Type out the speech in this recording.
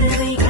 வருகை